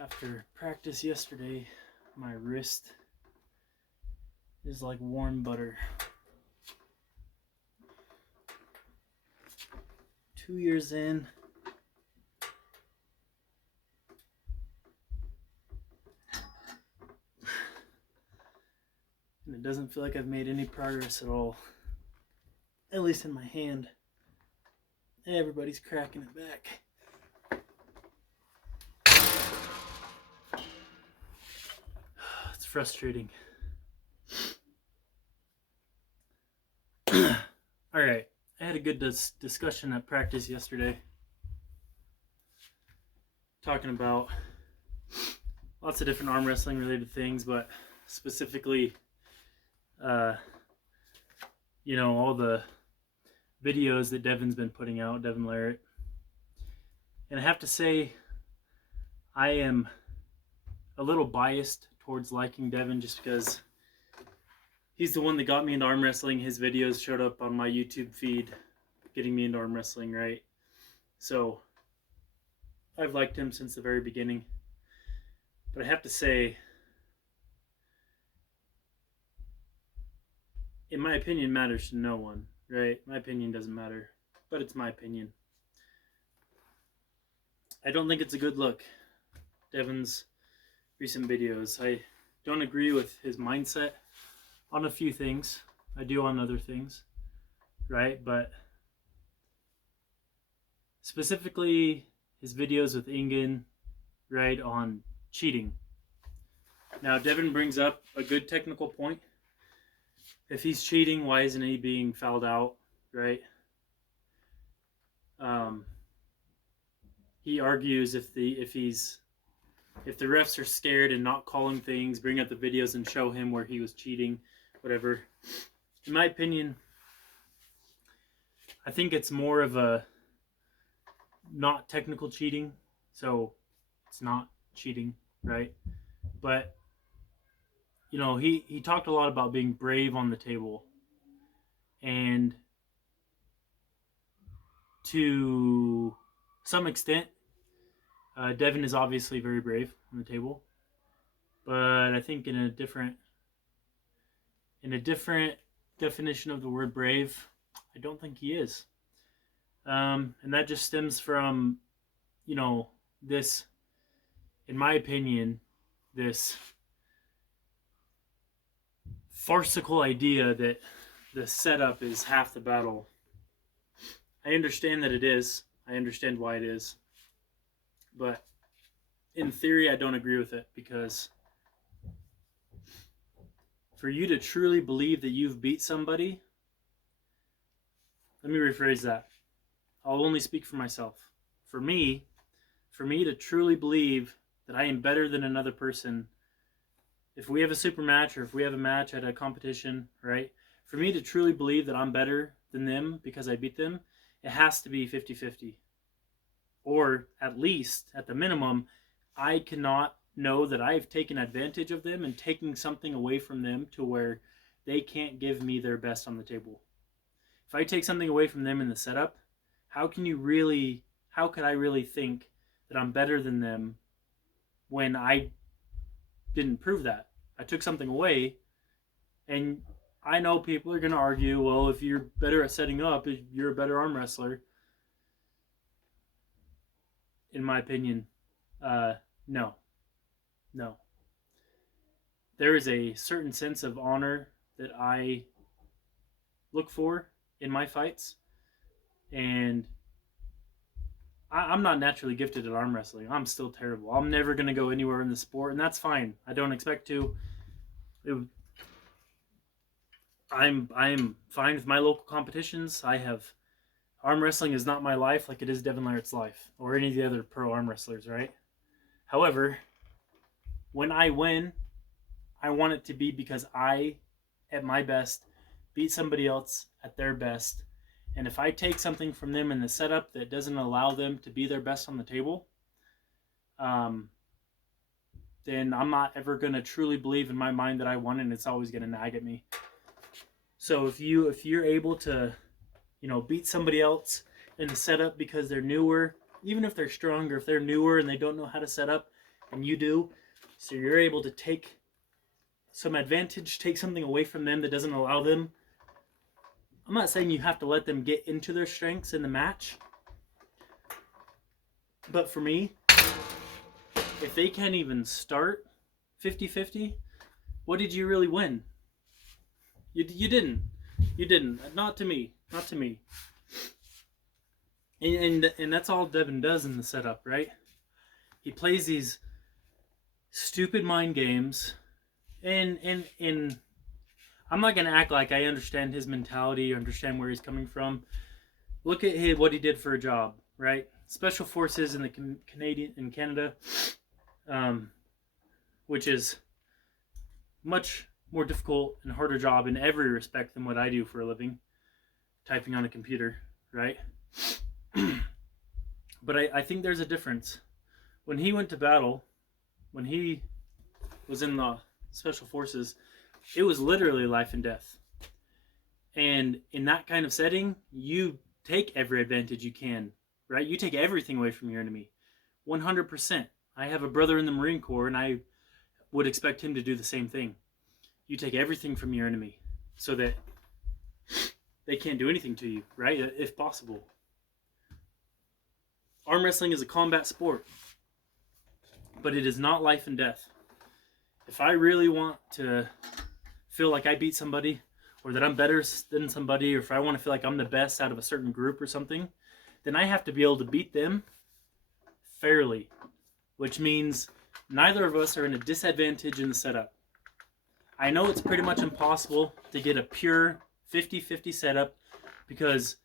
After practice yesterday, my wrist is like warm butter. 2 years in, and it doesn't feel like I've made any progress at all, at least in my hand. Everybody's cracking it back. It's frustrating. All right, I had a good discussion at practice yesterday, talking about lots of different arm wrestling related things, but specifically, all the videos that Devon's been putting out, Devon Larratt. And I have to say, I am a little biased towards liking Devon just because he's the one that got me into arm wrestling. His videos showed up on my YouTube feed, getting me into arm wrestling, right? So I've liked him since the very beginning. But I have to say, in my opinion, matters to no one, right? My opinion doesn't matter, but it's my opinion. I don't think it's a good look, Devon's recent videos. I don't agree with his mindset on a few things. I do on other things, right? But specifically his videos with Ingen, right, on cheating. Now, Devon brings up a good technical point. If he's cheating, why isn't he being fouled out, right? He argues if the refs are scared and not calling things, bring up the videos and show him where he was cheating, whatever. In my opinion, I think it's more of a not technical cheating, so it's not cheating, right? But he talked a lot about being brave on the table, and to some extent, Devon is obviously very brave on the table, but I think in a different definition of the word brave, I don't think he is. And that just stems from, this, in my opinion, this farcical idea that the setup is half the battle. I understand that it is. I understand why it is. But in theory, I don't agree with it, because for you to truly believe that you've beat somebody, let me rephrase that. I'll only speak for myself. For me to truly believe that I am better than another person, if we have a super match or if we have a match at a competition, right? For me to truly believe that I'm better than them because I beat them, it has to be 50-50. Or at least, at the minimum, I cannot know that I've taken advantage of them and taking something away from them to where they can't give me their best on the table. If I take something away from them in the setup, how could I really think that I'm better than them when I didn't prove that? I took something away, and I know people are going to argue, well, if you're better at setting up, you're a better arm wrestler. In my opinion, no. There is a certain sense of honor that I look for in my fights, and I'm not naturally gifted at arm wrestling. I'm still terrible. I'm never going to go anywhere in the sport, and that's fine. I don't expect to. I'm fine with my local competitions. Arm wrestling is not my life like it is Devon Larratt's life, or any of the other pro arm wrestlers, right? However, when I win, I want it to be because I, at my best, beat somebody else at their best. And if I take something from them in the setup that doesn't allow them to be their best on the table, then I'm not ever going to truly believe in my mind that I won, and it's always going to nag at me. So if you're able to, beat somebody else in the setup because they're newer, even if they're stronger, if they're newer and they don't know how to set up, and you do. So you're able to take some advantage, take something away from them that doesn't allow them. I'm not saying you have to let them get into their strengths in the match. But for me, if they can't even start 50-50, what did you really win? You didn't. You didn't. Not to me. Not to me. And that's all Devon does in the setup, right? He plays these stupid mind games, and I'm not gonna act like I understand his mentality or understand where he's coming from. Look at what he did for a job, right? Special forces in the Canada, which is much more difficult and harder job in every respect than what I do for a living, typing on a computer, right? But I think there's a difference. When he went to battle, when he was in the special forces, it was literally life and death. And in that kind of setting, you take every advantage you can, right? You take everything away from your enemy. 100%. I have a brother in the Marine Corps, and I would expect him to do the same thing. You take everything from your enemy so that they can't do anything to you, right? If possible. Arm wrestling is a combat sport, but it is not life and death. If I really want to feel like I beat somebody, or that I'm better than somebody, or if I want to feel like I'm the best out of a certain group or something, then I have to be able to beat them fairly, which means neither of us are in a disadvantage in the setup. I know it's pretty much impossible to get a pure 50-50 setup because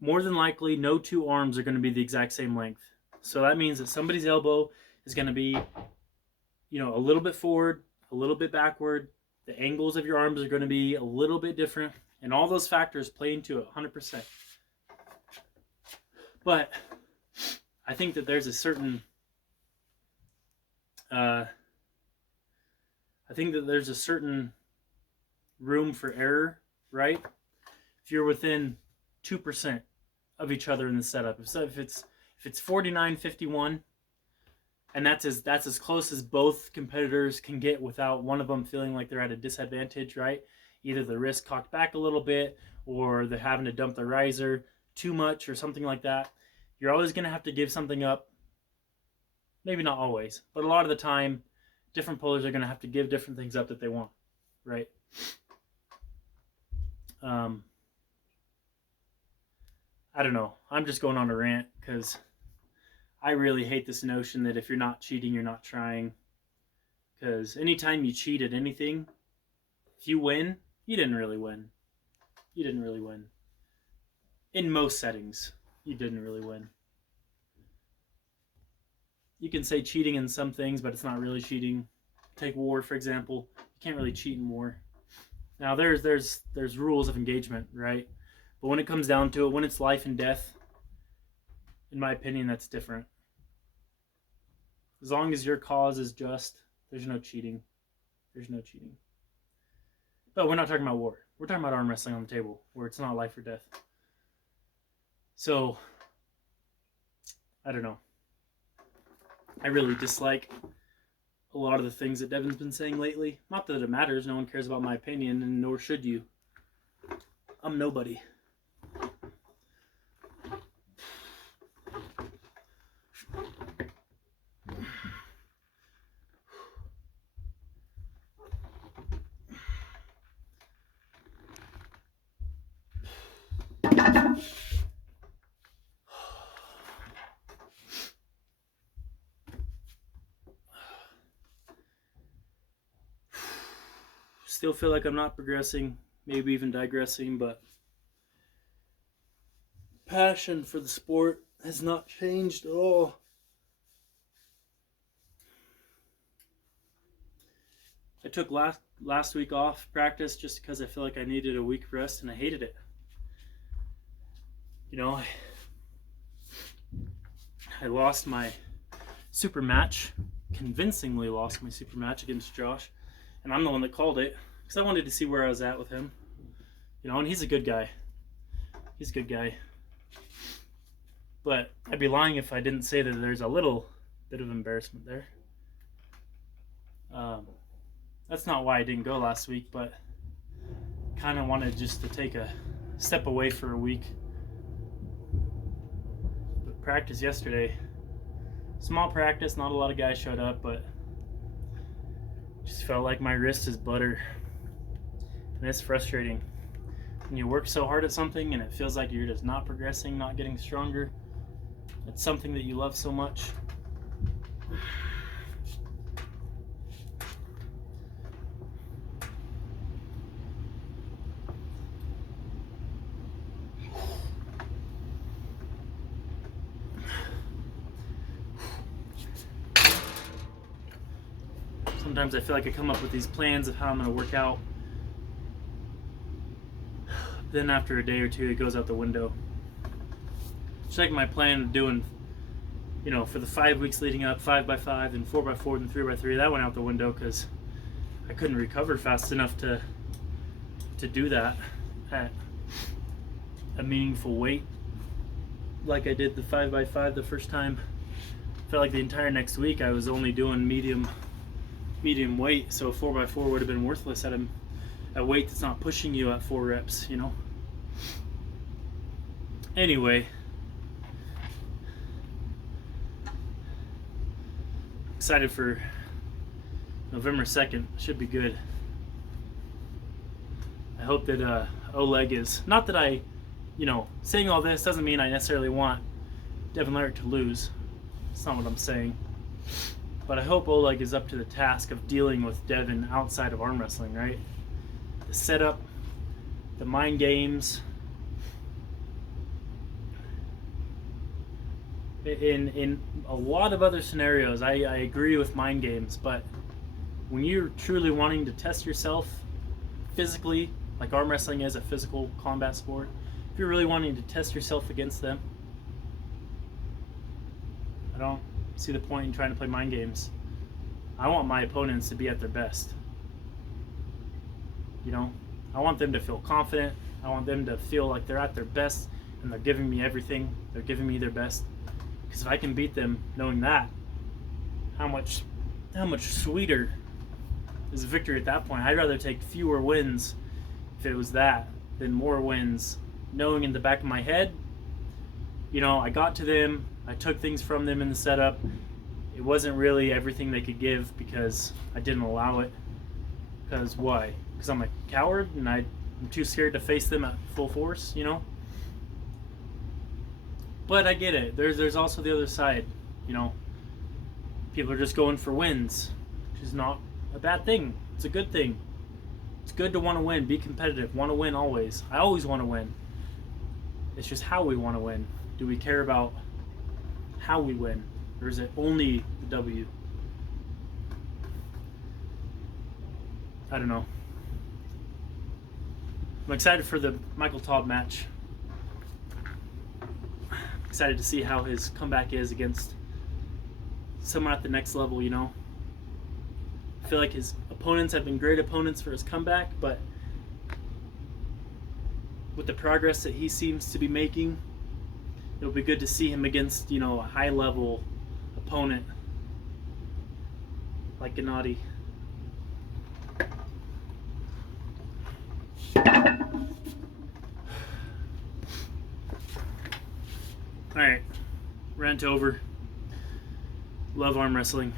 more than likely no two arms are going to be the exact same length. So that means that somebody's elbow is going to be, a little bit forward, a little bit backward. The angles of your arms are going to be a little bit different, and all those factors play into it 100%. But I think that there's a certain room for error, right? If you're within 2% of each other in the setup, if it's 49-51, and that's as close as both competitors can get without one of them feeling like they're at a disadvantage, right? Either the wrist cocked back a little bit, or they're having to dump the riser too much, or something like that. You're always going to have to give something up. Maybe not always, but a lot of the time, different pullers are going to have to give different things up that they want, right? I don't know. I'm just going on a rant because I really hate this notion that if you're not cheating, you're not trying. Because anytime you cheat at anything, if you win, you didn't really win. You didn't really win. In most settings, you didn't really win. You can say cheating in some things, but it's not really cheating. Take war, for example. You can't really cheat in war. Now, there's rules of engagement, right? But when it comes down to it, when it's life and death, in my opinion, that's different. As long as your cause is just, there's no cheating. There's no cheating. But we're not talking about war. We're talking about arm wrestling on the table, where it's not life or death. So, I don't know. I really dislike a lot of the things that Devon's been saying lately. Not that it matters. No one cares about my opinion, and nor should you. I'm nobody. Still feel like I'm not progressing, maybe even digressing, but passion for the sport has not changed at all. I took last week off practice just because I feel like I needed a week rest, and I hated it. I lost my super match, convincingly lost my super match against Josh, and I'm the one that called it because I wanted to see where I was at with him. And he's a good guy. He's a good guy. But I'd be lying if I didn't say that there's bit of embarrassment there. That's not why I didn't go last week, but kind of wanted just to take a step away for a week. But practice yesterday, small practice, not a lot of guys showed up, but just felt like my wrist is butter. And it's frustrating. When you work so hard at something and it feels like you're just not progressing, not getting stronger, it's something that you love so much. Sometimes I feel like I come up with these plans of how I'm going to work out. Then after a day or two, it goes out the window. Just like my plan of doing, for the 5 weeks leading up, 5x5, then 4x4, then 3x3, that went out the window because I couldn't recover fast enough to do that at a meaningful weight like I did the 5x5 the first time. Felt like the entire next week I was only doing medium weight, so 4x4 would have been worthless at a weight that's not pushing you at 4 reps, Anyway, excited for November 2nd. Should be good. I hope that Oleg is, not that I, saying all this doesn't mean I necessarily want Devon Larratt to lose. That's not what I'm saying. But I hope Oleg is up to the task of dealing with Devon outside of arm wrestling, right? The setup, the mind games. In a lot of other scenarios, I agree with mind games, but when you're truly wanting to test yourself physically, like arm wrestling is a physical combat sport, if you're really wanting to test yourself against them, I don't see the point in trying to play mind games. I want my opponents to be at their best. I want them to feel confident. I want them to feel like they're at their best and they're giving me everything. They're giving me their best. Because if I can beat them knowing that, how much sweeter is a victory at that point? I'd rather take fewer wins if it was that than more wins, knowing in the back of my head, I got to them, I took things from them in the setup. It wasn't really everything they could give because I didn't allow it. Because why? Because I'm a coward and I'm too scared to face them at full force, But I get it. There's also the other side, People are just going for wins, which is not a bad thing. It's a good thing. It's good to want to win, be competitive, want to win always. I always want to win. It's just how we want to win. Do we care about how we win? Or is it only the W? I don't know. I'm excited for the Michael Todd match. Excited to see how his comeback is against someone at the next level, I feel like his opponents have been great opponents for his comeback, but with the progress that he seems to be making, it'll be good to see him against, a high-level opponent like Gennady. Alright, rant over. Love arm wrestling.